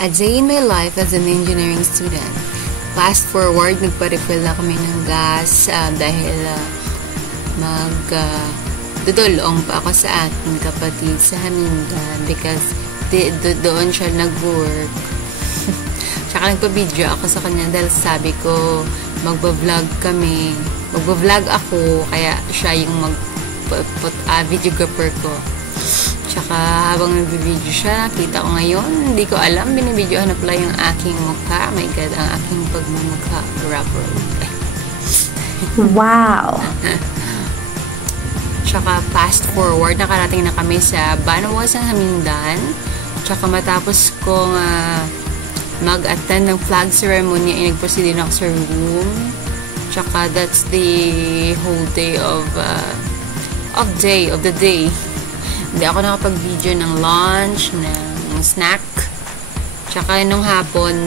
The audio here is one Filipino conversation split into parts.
A day in my life as an engineering student. Fast forward, nagpa-refill na kami ng gas dahil dudulong pa ako sa aking kapatid sa Hamindan because doon siya nag-work. Tsaka nagpa-video ako sa kanya dahil sabi ko magba-vlog kami. Magba-vlog ako kaya siya yung videographer ko. Tsaka habang nag-video siya, kita ko ngayon, hindi ko alam, binibidyohan na pala yung aking mukha. Oh my God, ang aking pagmumukha. Rapper. Wow! Tsaka fast forward, nakarating na kami sa Banawas ng Hamindan. Tsaka matapos kong mag-attend ng flag ceremony, ay nag-proceed din ako sa room. Tsaka that's the whole day of the day. Hindi ako nakapag-video ng lunch, ng snack. Tsaka nung hapon,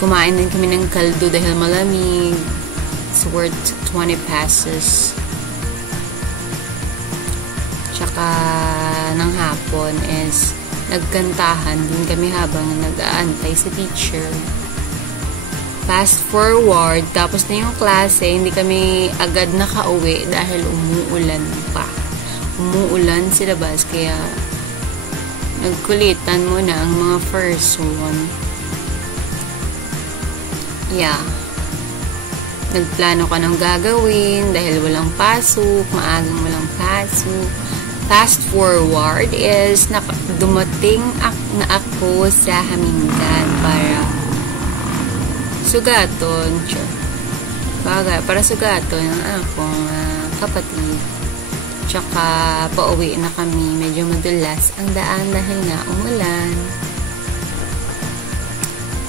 kumain din kami ng kaldo dahil malamig. It's worth 20 pesos. Tsaka ng hapon is nagkantahan din kami habang nag-aantay sa teacher. Fast forward, tapos na yung klase, hindi kami agad nakauwi dahil umuulan pa. Umuulan sa labas, kaya nagkulitan muna ang mga first one. Yeah. Nagplano ka ng gagawin dahil walang pasok, maagang walang pasok. Fast forward is dumating na ako sa Hamindan sugaton, para sugaton ang akong kapatid. Tsaka pauwi na kami, medyo madulas ang daan dahil nga umulan.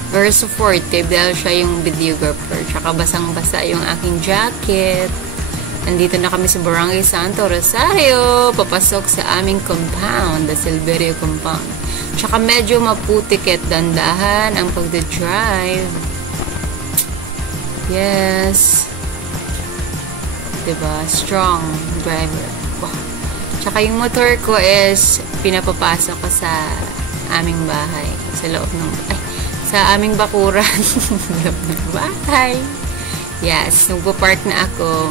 Very supportive dahil siya yung videographer. Tsaka basang-basa yung aking jacket. Nandito na kami sa Barangay Santo Rosario, papasok sa aming compound, the Silverio compound. Tsaka medyo maputik at dandahan ang pagdadrive. Yes. Diba? Strong driver. Wow. Tsaka yung motor ko is pinapapasok ko sa aming bahay. Sa loob ng sa aming bakuran. Loob ng bahay. Yes. Nagpo-park na ako.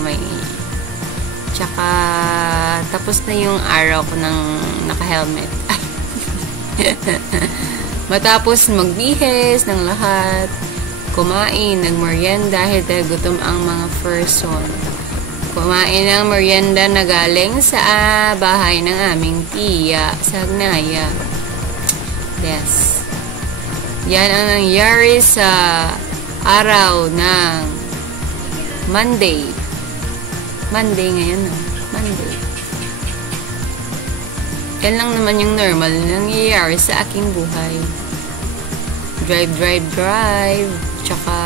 Tsaka tapos na yung araw ko ng naka-helmet. Matapos magbihis ng lahat, kumain, nagmerienda dahil gutom ang mga person. Kumain ng merienda na galing sa bahay ng aming tiya sa Agnaya. Yes. Yan ang nangyari sa araw ng Monday. Monday ngayon. Monday. Yan lang naman yung normal na nangyayari sa aking buhay. Drive. Tsaka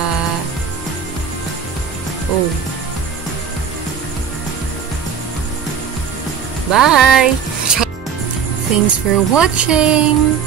bye! Thanks for watching!